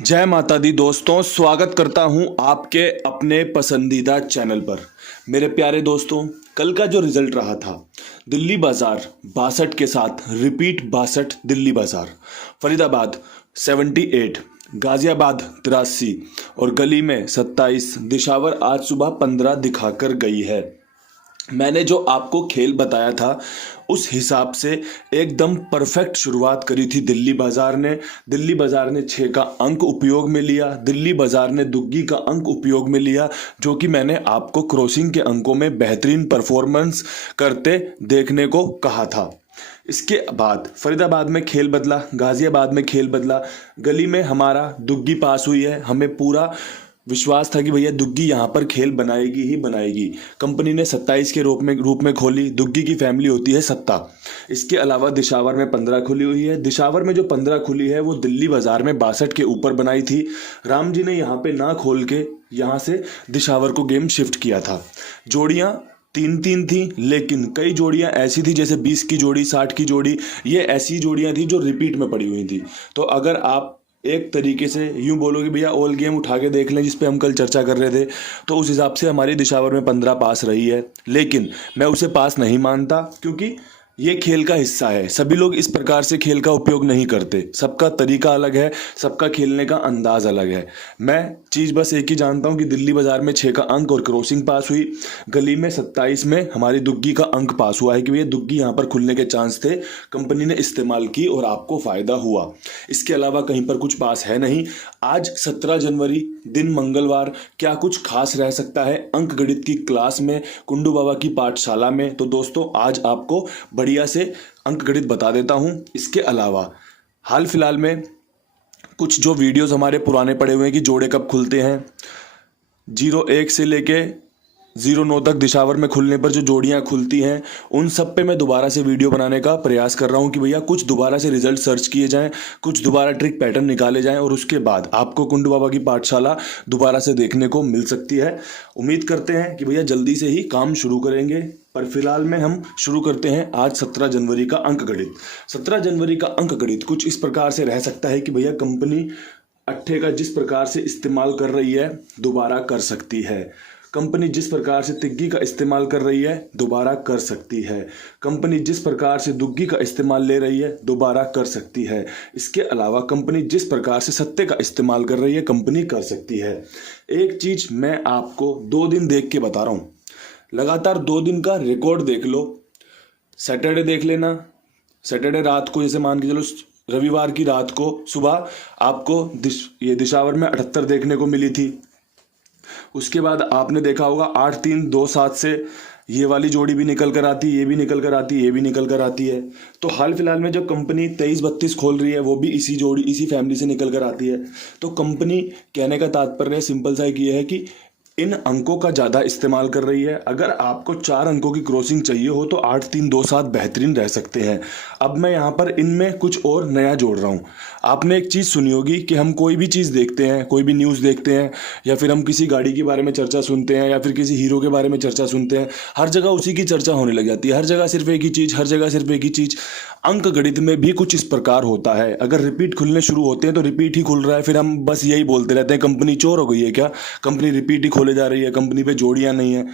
जय माता दी दोस्तों, स्वागत करता हूं आपके अपने पसंदीदा चैनल पर। मेरे प्यारे दोस्तों, कल का जो रिजल्ट रहा था, दिल्ली बाजार 62 के साथ रिपीट 62, दिल्ली बाजार, फरीदाबाद 78, गाजियाबाद 83 और गली में 27, दिशावर आज सुबह 15 दिखाकर गई है। मैंने जो आपको खेल बताया था उस हिसाब से एकदम परफेक्ट शुरुआत करी थी दिल्ली बाजार ने। दिल्ली बाजार ने 6 का अंक उपयोग में लिया, दिल्ली बाजार ने दुग्गी का अंक उपयोग में लिया, जो कि मैंने आपको क्रॉसिंग के अंकों में बेहतरीन परफॉर्मेंस करते देखने को कहा था। इसके बाद फरीदाबाद में खेल बदला, गाजियाबाद में खेल बदला, गली में हमारा दुग्गी पास हुई है। हमें पूरा विश्वास था कि भैया दुग्गी यहाँ पर खेल बनाएगी ही बनाएगी। कंपनी ने 27 के रूप में खोली। दुग्गी की फैमिली होती है सत्ता। इसके अलावा दिशावर में 15 खुली हुई है। दिशावर में जो 15 खुली है वो दिल्ली बाजार में 62 के ऊपर बनाई थी। राम जी ने यहाँ पे ना खोल के यहाँ से दिशावर को गेम शिफ्ट किया था। जोड़ियाँ 3-3 थी, लेकिन कई जोड़ियां ऐसी थी जैसे 20 की जोड़ी, 60 की जोड़ी, ये ऐसी जोड़ियां थी जो रिपीट में पड़ी हुई थी। तो अगर आप एक तरीके से यूं बोलो कि भैया ऑल गेम उठा के देख लें, जिस पे हम कल चर्चा कर रहे थे, तो उस हिसाब से हमारी दिशावर में 15 पास रही है। लेकिन मैं उसे पास नहीं मानता, क्योंकि ये खेल का हिस्सा है। सभी लोग इस प्रकार से खेल का उपयोग नहीं करते, सबका तरीका अलग है, सबका खेलने का अंदाज अलग है। मैं चीज़ बस एक ही जानता हूँ कि दिल्ली बाजार में 6 का अंक और क्रॉसिंग पास हुई, गली में 27 में हमारी दुग्गी का अंक पास हुआ है कि भैया दुग्गी यहाँ पर खुलने के चांस थे, कंपनी ने इस्तेमाल की और आपको फ़ायदा हुआ। इसके अलावा कहीं पर कुछ पास है नहीं। आज 17 जनवरी दिन मंगलवार, क्या कुछ खास रह सकता है अंक गणित की क्लास में, कुंडू बाबा की पाठशाला में? तो दोस्तों, आज आपको बढ़िया से अंक गणित बता देता हूं। इसके अलावा हाल फिलहाल में कुछ जो वीडियोस हमारे पुराने पड़े हुए हैं कि जोड़े कब खुलते हैं, 01 से लेके 09 तक दिशावर में खुलने पर जो जोड़ियां खुलती हैं, उन सब पे मैं दोबारा से वीडियो बनाने का प्रयास कर रहा हूं कि भैया कुछ दोबारा से रिजल्ट सर्च किए जाएं, कुछ दोबारा ट्रिक पैटर्न निकाले जाएं और उसके बाद आपको कुंडू बाबा की पाठशाला दोबारा से देखने को मिल सकती है। उम्मीद करते हैं कि भैया जल्दी से ही काम शुरू करेंगे, पर फिलहाल में हम शुरू करते हैं आज 17 जनवरी का अंक गणित। 17 जनवरी का अंक गणित कुछ इस प्रकार से रह सकता है कि भैया कंपनी अट्ठे का जिस प्रकार से इस्तेमाल कर रही है दोबारा कर सकती है। कंपनी जिस प्रकार से तिग्गी का इस्तेमाल कर रही है दोबारा कर सकती है। कंपनी जिस प्रकार से दुग्गी का इस्तेमाल ले रही है दोबारा कर सकती है। इसके अलावा कंपनी जिस प्रकार से सत्ते का इस्तेमाल कर रही है कंपनी कर सकती है। एक चीज मैं आपको 2 दिन देख के बता रहा हूँ, लगातार 2 दिन का रिकॉर्ड देख लो। सैटरडे देख लेना, सैटरडे रात को, जैसे मान के चलो रविवार की रात को सुबह आपको ये दिशावर में 78 देखने को मिली थी। उसके बाद आपने देखा होगा 8-3-2-7 से ये वाली जोड़ी भी निकल कर आती है, ये भी निकल कर आती है, ये भी निकल कर आती है। तो हाल फिलहाल में जो कंपनी 23-32 खोल रही है वो भी इसी जोड़ी, इसी फैमिली से निकल कर आती है। तो कंपनी, कहने का तात्पर्य सिंपल सा ये है कि इन अंकों का ज़्यादा इस्तेमाल कर रही है। अगर आपको 4 अंकों की क्रॉसिंग चाहिए हो तो 8-3-2-7 बेहतरीन रह सकते हैं। अब मैं यहाँ पर इनमें कुछ और नया जोड़ रहा हूँ। आपने एक चीज़ सुनी होगी कि हम कोई भी चीज़ देखते हैं, कोई भी न्यूज़ देखते हैं, या फिर हम किसी गाड़ी के बारे में चर्चा सुनते हैं, या फिर किसी हीरो के बारे में चर्चा सुनते हैं, हर जगह उसी की चर्चा होने लग जाती है। हर जगह सिर्फ एक ही चीज़, हर जगह सिर्फ एक ही चीज़। अंक गणित में भी कुछ इस प्रकार होता है। अगर रिपीट खुलने शुरू होते हैं तो रिपीट ही खुल रहा है, फिर हम बस यही बोलते रहते हैं कंपनी चोर हो गई है क्या, कंपनी रिपीट ही खोले जा रही है, कंपनी पे जोड़ियां नहीं है।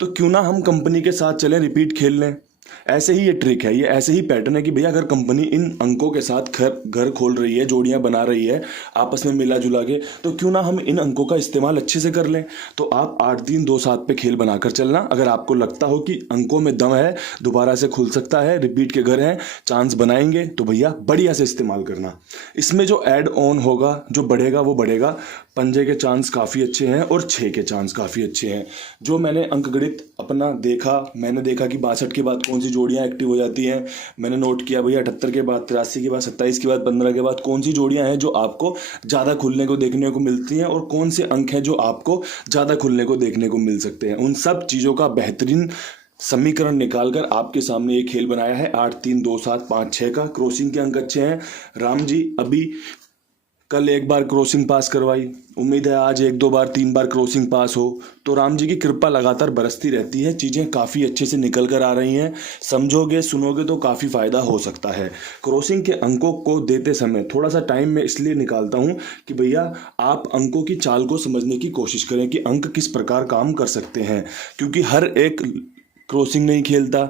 तो क्यों ना हम कंपनी के साथ चलें, रिपीट खेल लें। ऐसे ही ये ट्रिक है, ये ऐसे ही पैटर्न है कि भैया अगर कंपनी इन अंकों के साथ घर खोल रही है, जोड़ियां बना रही है आपस में मिला जुला के, तो क्यों ना हम इन अंकों का इस्तेमाल अच्छे से कर लें। तो आप 8-3-2-7 पे खेल बनाकर चलना। अगर आपको लगता हो कि अंकों में दम है, दोबारा से खुल सकता है, रिपीट के घर हैं, चांस बनाएंगे, तो भैया बढ़िया से इस्तेमाल करना। इसमें जो ऐड ऑन होगा, जो बढ़ेगा वो बढ़ेगा। पंजे के चांस काफ़ी अच्छे हैं और 6 के चांस काफ़ी अच्छे हैं। जो मैंने अंक गणित अपना देखा, मैंने देखा कि 62 के बाद कौन सी जोड़ियां एक्टिव हो जाती हैं। मैंने नोट किया भैया 78 के बाद, 83 के बाद, 27 के बाद, 15 के बाद कौन सी जोड़ियां हैं जो आपको ज़्यादा खुलने को देखने को मिलती हैं, और कौन से अंक हैं जो आपको ज़्यादा खुलने को देखने को मिल सकते हैं। उन सब चीज़ों का बेहतरीन समीकरण निकालकर आपके सामने ये खेल बनाया है। 8-3-2-7-5-6 का क्रॉसिंग के अंक अच्छे हैं। राम जी अभी कल एक बार क्रॉसिंग पास करवाई, उम्मीद है आज 1-2 बार 3 बार क्रॉसिंग पास हो। तो राम जी की कृपा लगातार बरसती रहती है, चीज़ें काफ़ी अच्छे से निकल कर आ रही हैं। समझोगे सुनोगे तो काफ़ी फ़ायदा हो सकता है। क्रॉसिंग के अंकों को देते समय थोड़ा सा टाइम मैं इसलिए निकालता हूँ कि भैया आप अंकों की चाल को समझने की कोशिश करें कि अंक किस प्रकार काम कर सकते हैं, क्योंकि हर एक क्रॉसिंग नहीं खेलता,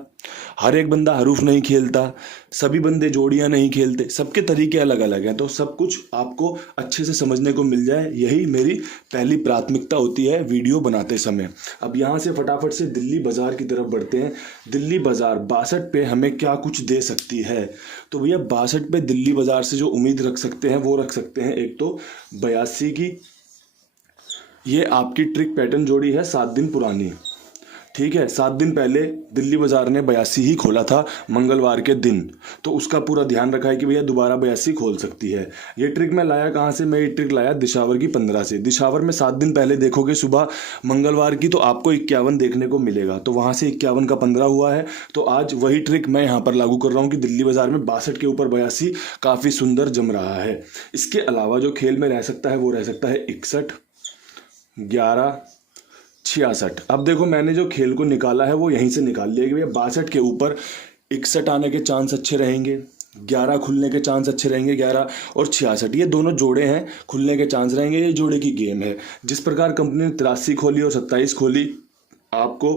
हर एक बंदा हरूफ नहीं खेलता, सभी बंदे जोड़ियां नहीं खेलते, सबके तरीके अलग अलग हैं। तो सब कुछ आपको अच्छे से समझने को मिल जाए, यही मेरी पहली प्राथमिकता होती है वीडियो बनाते समय। अब यहाँ से फटाफट से दिल्ली बाज़ार की तरफ बढ़ते हैं। दिल्ली बाज़ार 62 पे हमें क्या कुछ दे सकती है? तो भैया 62 पे दिल्ली बाज़ार से जो उम्मीद रख सकते हैं वो रख सकते हैं, एक तो 82 की, ये आपकी ट्रिक पैटर्न जोड़ी है 7 दिन पुरानी, ठीक है। 7 दिन पहले दिल्ली बाजार ने 82 ही खोला था मंगलवार के दिन, तो उसका पूरा ध्यान रखा है कि भैया दोबारा 82 खोल सकती है। ये ट्रिक मैं लाया कहाँ से? मैं ये ट्रिक लाया दिशावर की 15 से। दिशावर में 7 दिन पहले देखोगे सुबह मंगलवार की तो आपको 51 देखने को मिलेगा, तो वहाँ से 51 का 15 हुआ है। तो आज वही ट्रिक मैं यहाँ पर लागू कर रहा हूँ कि दिल्ली बाजार में 62 के ऊपर 82 काफ़ी सुंदर जम रहा है। इसके अलावा जो खेल में रह सकता है वो रह सकता है 61, 11, 66। अब देखो मैंने जो खेल को निकाला है वो यहीं से निकाल लिया कि भैया 62 के ऊपर 61 आने के चांस अच्छे रहेंगे, 11 खुलने के चांस अच्छे रहेंगे, 11 और 66 ये दोनों जोड़े हैं, खुलने के चांस रहेंगे। ये जोड़े की गेम है। जिस प्रकार कंपनी ने 83 खोली और 27 खोली, आपको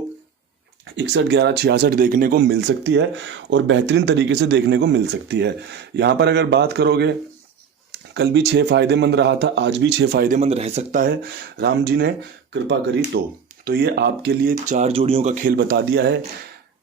61, 11, 66 देखने को मिल सकती है और बेहतरीन तरीके से देखने को मिल सकती है। यहाँ पर अगर बात करोगे, कल भी 6 फायदेमंद रहा था, आज भी 6 फायदेमंद रह सकता है, राम जी ने कृपा करी तो ये आपके लिए 4 जोड़ियों का खेल बता दिया है।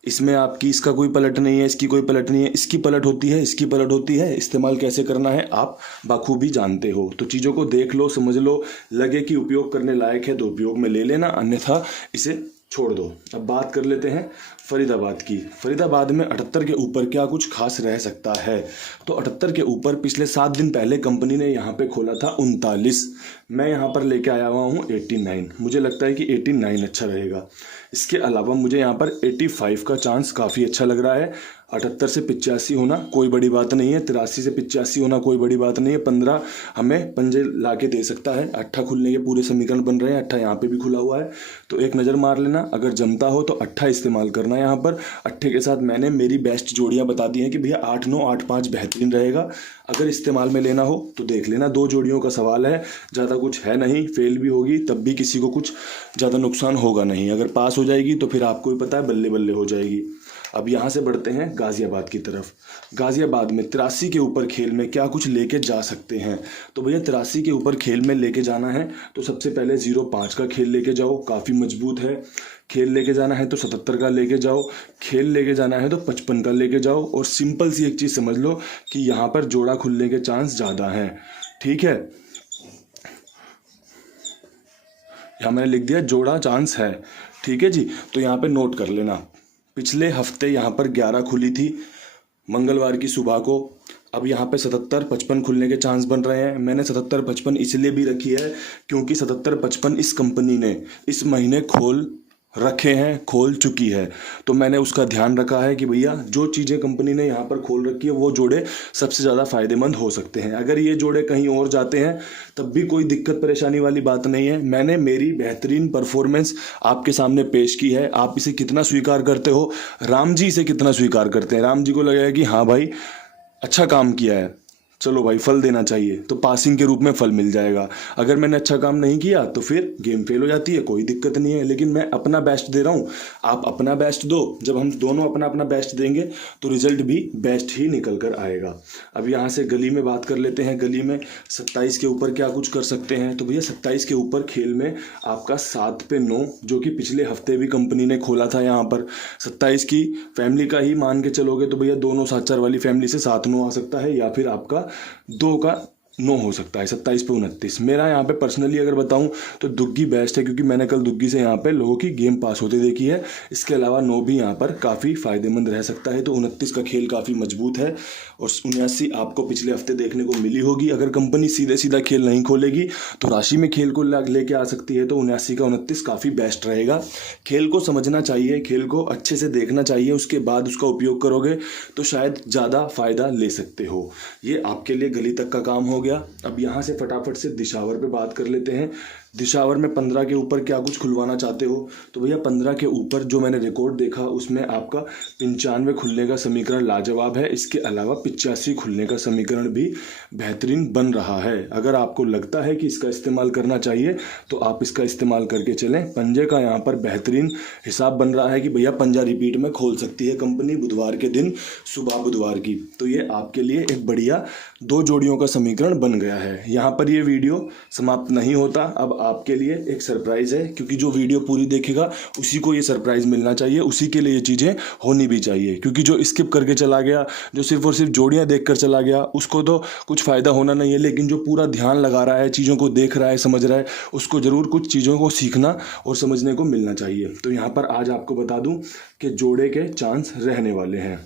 इसमें आपकी इसका कोई पलट नहीं है, इसकी कोई पलट नहीं है, इसकी पलट होती है, इसकी पलट होती है। इस्तेमाल कैसे करना है आप बाखूबी जानते हो। तो चीज़ों को देख लो, समझ लो, लगे कि उपयोग करने लायक है तो उपयोग में ले लेना, अन्यथा इसे छोड़ दो। अब बात कर लेते हैं फरीदाबाद की। फरीदाबाद में 78 के ऊपर क्या कुछ खास रह सकता है? तो 78 के ऊपर पिछले 7 दिन पहले कंपनी ने यहाँ पे खोला था 39, मैं यहाँ पर लेके आया हुआ हूँ 89। मुझे लगता है कि 89 अच्छा रहेगा। इसके अलावा मुझे यहाँ पर 85 का चांस काफ़ी अच्छा लग रहा है। 78 से 85 होना कोई बड़ी बात नहीं है, 83 से 85 होना कोई बड़ी बात नहीं है। 15 हमें पंजे ला के दे सकता है। 8 खुलने के पूरे समीकरण बन रहे हैं, 8 यहाँ पे भी खुला हुआ है, तो एक नज़र मार लेना। अगर जमता हो तो 8 इस्तेमाल करना यहाँ पर। 8 के साथ मैंने मेरी बेस्ट जोड़ियाँ बता दी हैं कि भैया 8, 9, 8, 5 बेहतरीन रहेगा। अगर इस्तेमाल में लेना हो तो देख लेना। 2 जोड़ियों का सवाल है, ज़्यादा कुछ है नहीं। फेल भी होगी तब भी किसी को कुछ ज़्यादा नुकसान होगा नहीं। अगर पास हो जाएगी तो फिर आपको ही पता है बल्ले बल्ले हो जाएगी। अब यहाँ से बढ़ते हैं गाज़ियाबाद की तरफ। गाज़ियाबाद में 83 के ऊपर खेल में क्या कुछ लेके जा सकते हैं? तो भैया 83 के ऊपर खेल में लेके जाना है तो सबसे पहले 05 का खेल लेके जाओ, काफ़ी मजबूत है। खेल लेके जाना है तो 77 का लेके जाओ, खेल लेके जाना है तो 55 का लेके जाओ। और सिंपल सी एक चीज़ समझ लो कि यहाँ पर जोड़ा खुलने के चांस ज़्यादा हैं, ठीक है। यहाँ मैंने लिख दिया जोड़ा चांस है, ठीक है जी। तो यहाँ पे नोट कर लेना। पिछले हफ्ते यहाँ पर 11 खुली थी मंगलवार की सुबह को। अब यहाँ पे 77, 55 खुलने के चांस बन रहे हैं। मैंने 77, 55 इसलिए भी रखी है क्योंकि 77, 55 इस कंपनी ने इस महीने खोल रखे हैं, खोल चुकी है। तो मैंने उसका ध्यान रखा है कि भैया जो चीज़ें कंपनी ने यहाँ पर खोल रखी है वो जोड़े सबसे ज़्यादा फायदेमंद हो सकते हैं। अगर ये जोड़े कहीं और जाते हैं तब भी कोई दिक्कत परेशानी वाली बात नहीं है। मैंने मेरी बेहतरीन परफॉर्मेंस आपके सामने पेश की है। आप इसे कितना स्वीकार करते हो, राम जी इसे कितना स्वीकार करते हैं? राम जी को लगेगा कि हाँ भाई अच्छा काम किया है, चलो भाई फल देना चाहिए, तो पासिंग के रूप में फल मिल जाएगा। अगर मैंने अच्छा काम नहीं किया तो फिर गेम फेल हो जाती है, कोई दिक्कत नहीं है। लेकिन मैं अपना बेस्ट दे रहा हूँ, आप अपना बेस्ट दो। जब हम दोनों अपना अपना बेस्ट देंगे तो रिजल्ट भी बेस्ट ही निकल कर आएगा। अब यहाँ से गली में बात कर लेते हैं। गली में 27 के ऊपर क्या कुछ कर सकते हैं? तो भैया 27 के ऊपर खेल में आपका 7 पे 9, जो कि पिछले हफ्ते भी कंपनी ने खोला था यहाँ पर। 27 की फैमिली का ही मान के चलोगे तो भैया 2 9 7 4 वाली फैमिली से 7 9 आ सकता है, या फिर आपका 2 का 9 हो सकता है। 27 पे 29 मेरा यहाँ पे पर्सनली अगर बताऊँ तो दुग्गी बेस्ट है, क्योंकि मैंने कल दुग्गी से यहाँ पे लोगों की गेम पास होते देखी है। इसके अलावा 9 भी यहाँ पर काफ़ी फायदेमंद रह सकता है। तो 29 का खेल काफ़ी मजबूत है और 79 आपको पिछले हफ्ते देखने को मिली होगी। अगर कंपनी सीधे सीधा खेल नहीं खोलेगी तो राशि में खेल को लेके आ सकती है। तो 79 का 29 काफ़ी बेस्ट रहेगा। खेल को समझना चाहिए, खेल को अच्छे से देखना चाहिए, उसके बाद उसका उपयोग करोगे तो शायद ज़्यादा फायदा ले सकते हो। ये आपके लिए गली तक का काम हो गया। गया। अब यहाँ से फटाफट से दिशावर पे बात कर लेते हैं। दिशावर में 15 के ऊपर क्या कुछ खुलवाना चाहते हो तो भैया 15 के ऊपर जो मैंने रिकॉर्ड देखा उसमें आपका 95 खुलने का समीकरण लाजवाब है। इसके अलावा 85 खुलने का समीकरण भी बेहतरीन बन रहा है। अगर आपको लगता है कि इसका इस्तेमाल करना चाहिए तो आप इसका इस्तेमाल करके चलें। पंजे का यहाँ पर बेहतरीन हिसाब बन रहा है कि भैया पंजा रिपीट में खोल सकती है कंपनी बुधवार के दिन सुबह बुधवार की। तो ये आपके लिए एक बढ़िया 2 जोड़ियों का समीकरण बन गया है। यहाँ पर ये वीडियो समाप्त नहीं होता, अब आपके लिए एक सरप्राइज है, क्योंकि जो वीडियो पूरी देखेगा उसी को ये सरप्राइज मिलना चाहिए, उसी के लिए ये चीज़ें होनी भी चाहिए। क्योंकि जो स्किप करके चला गया, जो सिर्फ और सिर्फ जोड़ियाँ देखकर चला गया, उसको तो कुछ फ़ायदा होना नहीं है, लेकिन जो पूरा ध्यान लगा रहा है, चीज़ों को देख रहा है, समझ रहा है, उसको ज़रूर कुछ चीज़ों को सीखना और समझने को मिलना चाहिए। तो यहाँ पर आज आपको बता दूँ कि जोड़े के चांस रहने वाले हैं,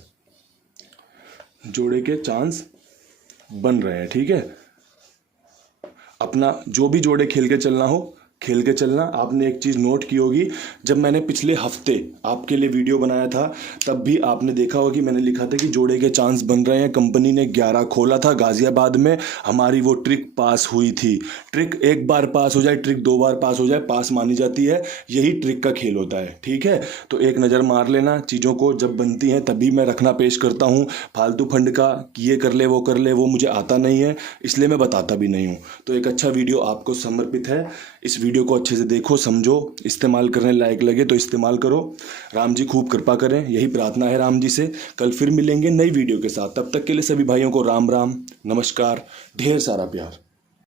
जोड़े के चांस बन रहे हैं। ठीक है, अपना जो भी जोड़े खेल के चलना हो खेल के चलना। आपने एक चीज़ नोट की होगी, जब मैंने पिछले हफ्ते आपके लिए वीडियो बनाया था तब भी आपने देखा होगा कि मैंने लिखा था कि जोड़े के चांस बन रहे हैं। कंपनी ने 11 खोला था गाज़ियाबाद में, हमारी वो ट्रिक पास हुई थी। ट्रिक एक बार पास हो जाए, ट्रिक 2 बार पास हो जाए, पास मानी जाती है। यही ट्रिक का खेल होता है। ठीक है, तो एक नज़र मार लेना चीज़ों को, जब बनती हैं तभी मैं रखना पेश करता हूँ। फालतू फंड का कि ये कर ले वो मुझे आता नहीं है, इसलिए मैं बताता भी नहीं हूँ। तो एक अच्छा वीडियो आपको समर्पित है। इस वीडियो को अच्छे से देखो, समझो, इस्तेमाल करने लायक लगे तो इस्तेमाल करो। राम जी खूब कृपा करें, यही प्रार्थना है राम जी से। कल फिर मिलेंगे नई वीडियो के साथ। तब तक के लिए सभी भाइयों को राम राम, नमस्कार, ढेर सारा प्यार।